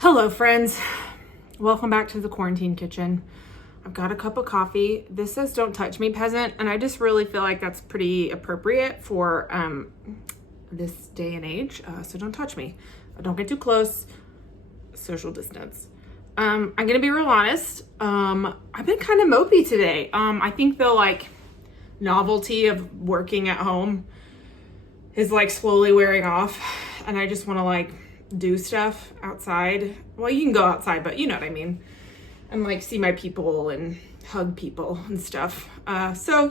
Hello friends, welcome back to the quarantine kitchen. I've got a cup of coffee. This says don't touch me peasant, and I just really feel like that's pretty appropriate for this day and age. So don't touch me. Don't get too close. Social distance. I'm gonna be real honest. I've been kind of mopey today. I think the novelty of working at home is slowly wearing off, and I just want to do stuff outside. Well, you can go outside, but you know what I mean. And see my people and hug people and stuff. So,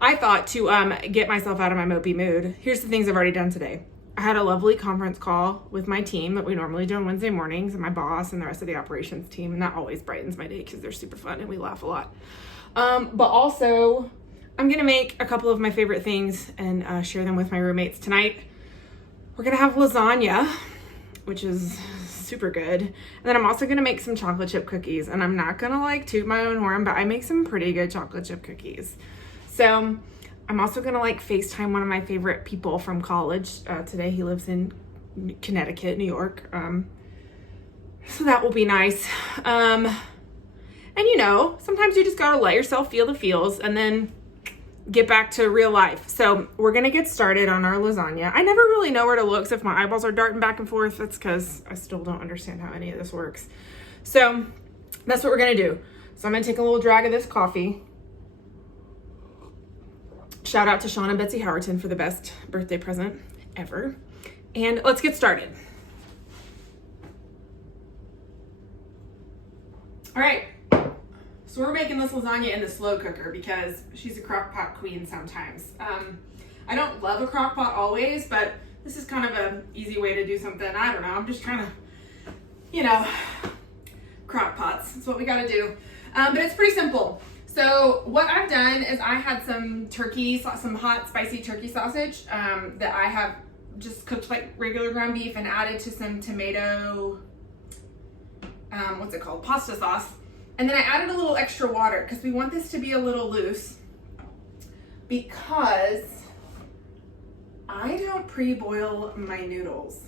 I thought to get myself out of my mopey mood. Here's the things I've already done today. I had a lovely conference call with my team that we normally do on Wednesday mornings, and my boss and the rest of the operations team. And that always brightens my day because they're super fun and we laugh a lot. But also, I'm going to make a couple of my favorite things and share them with my roommates tonight. We're going to have lasagna, which is super good. And then I'm also going to make some chocolate chip cookies. And I'm not going to toot my own horn, but I make some pretty good chocolate chip cookies. So I'm also going to FaceTime one of my favorite people from college. Today he lives in Connecticut, New York. So that will be nice. And sometimes you just got to let yourself feel the feels and then get back to real life. So we're gonna get started on our lasagna. I never really know where to look, so if my eyeballs are darting back and forth, that's because I still don't understand how any of this works. So that's what we're gonna do. So I'm gonna take a little drag of this coffee. Shout out to Sean and Betsy Howerton for the best birthday present ever. And let's get started. All right. So we're making this lasagna in the slow cooker because she's a crock pot queen sometimes. I don't love a crock pot always, but this is kind of an easy way to do something. I don't know. I'm just trying to, crock pots. That's what we got to do. But it's pretty simple. So what I've done is I had some hot spicy turkey sausage that I have just cooked like regular ground beef and added to some tomato, pasta sauce. And then I added a little extra water because we want this to be a little loose because I don't pre-boil my noodles.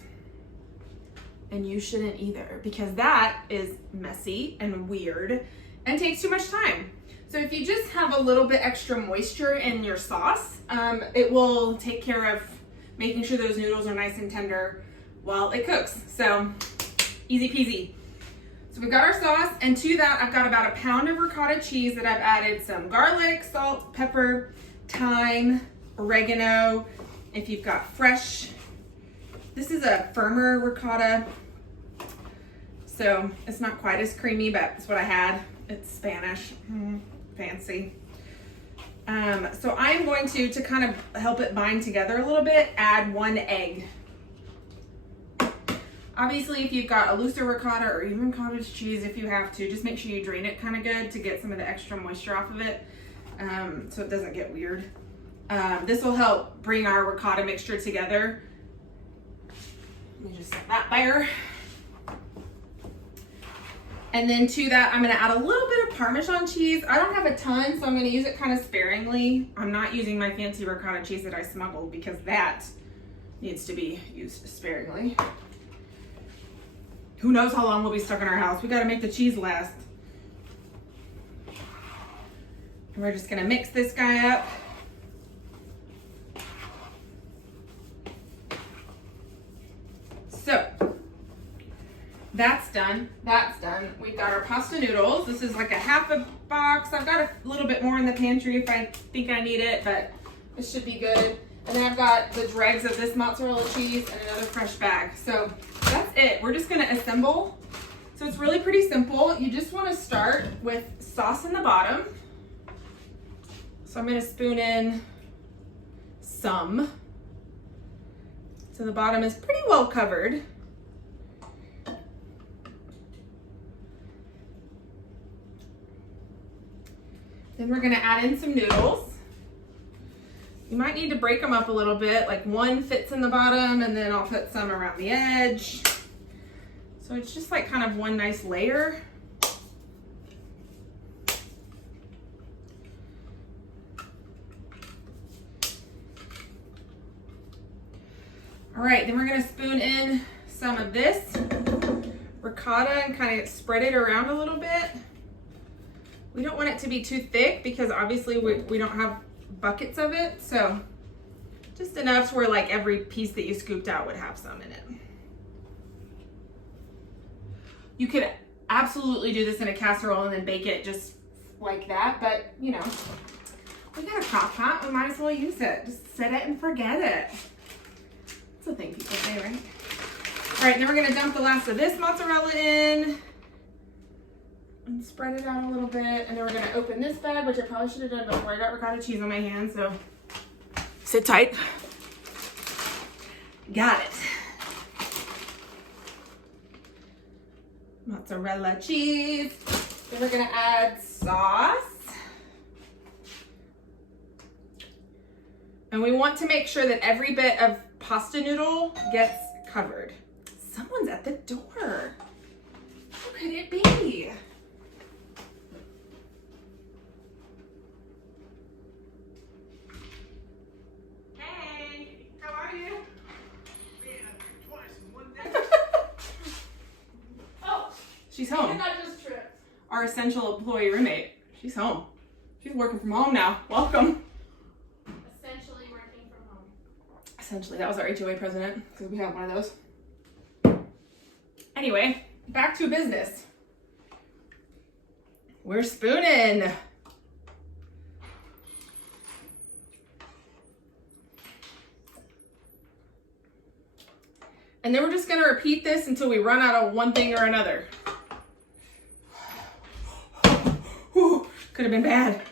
And you shouldn't either because that is messy and weird and takes too much time. So if you just have a little bit extra moisture in your sauce, it will take care of making sure those noodles are nice and tender while it cooks. So easy peasy. So we've got our sauce, and to that I've got about a pound of ricotta cheese that I've added some garlic, salt, pepper, thyme, oregano. If you've got fresh, this is a firmer ricotta, so it's not quite as creamy, but it's what I had. It's Spanish, fancy. So I'm going to kind of help it bind together a little bit, add 1 egg. Obviously, if you've got a looser ricotta or even cottage cheese, if you have to, just make sure you drain it kind of good to get some of the extra moisture off of it so it doesn't get weird. This will help bring our ricotta mixture together. Let me just set that there. And then to that, I'm going to add a little bit of Parmesan cheese. I don't have a ton, so I'm going to use it kind of sparingly. I'm not using my fancy ricotta cheese that I smuggled because that needs to be used sparingly. Who knows how long we'll be stuck in our house. We got to make the cheese last. And we're just going to mix this guy up. So that's done. That's done. We've got our pasta noodles. This is like a half a box. I've got a little bit more in the pantry if I think I need it, but it should be good. And then I've got the dregs of this mozzarella cheese and another fresh bag. So that's it. We're just gonna assemble. So it's really pretty simple. You just wanna start with sauce in the bottom. So I'm gonna spoon in some. So the bottom is pretty well covered. Then we're gonna add in some noodles. You might need to break them up a little bit, like one fits in the bottom and then I'll put some around the edge. So it's just kind of one nice layer. All right, then we're gonna spoon in some of this ricotta and kind of spread it around a little bit. We don't want it to be too thick because obviously we don't have buckets of it. So just enough to where like every piece that you scooped out would have some in it. You could absolutely do this in a casserole and then bake it just like that, but you know, we got a crock pot, we might as well use it. Just set it and forget it. That's a thing people say, right? All right, then we're gonna dump the last of this mozzarella in and spread it out a little bit. And then we're gonna open this bag, which I probably should have done before I got ricotta cheese on my hands, so sit tight. Got it. Mozzarella cheese. Then we're gonna add sauce. And we want to make sure that every bit of pasta noodle gets covered. Someone's at the door. Who could it be? Hey, how are you? Twice in one day. Oh, she's home. Not just trips. Our essential employee roommate. She's home. She's working from home now. Welcome. Essentially working from home. Essentially, that was our HOA president because we have one of those. Anyway, back to business. We're spooning. And then we're just gonna repeat this until we run out of one thing or another. Whew, could have been bad.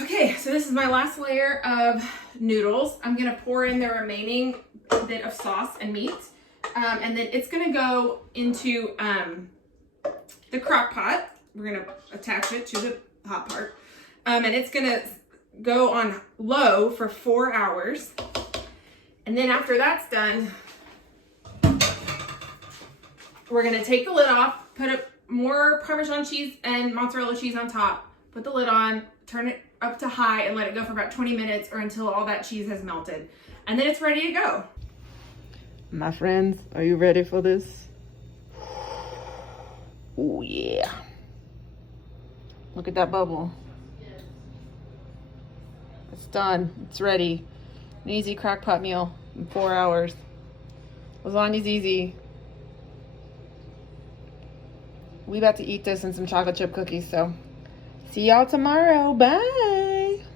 Okay, so this is my last layer of noodles. I'm gonna pour in the remaining bit of sauce and meat. And then it's gonna go into the crock pot. We're gonna attach it to the hot part. And it's gonna go on low for 4 hours. And then after that's done, we're gonna take the lid off, put more Parmesan cheese and mozzarella cheese on top, put the lid on, turn it up to high and let it go for about 20 minutes or until all that cheese has melted. And then it's ready to go. My friends, are you ready for this? Oh yeah. Look at that bubble. It's done. It's ready. An easy crock pot meal in 4 hours. Lasagna's easy. We about to eat this and some chocolate chip cookies, so see y'all tomorrow. Bye.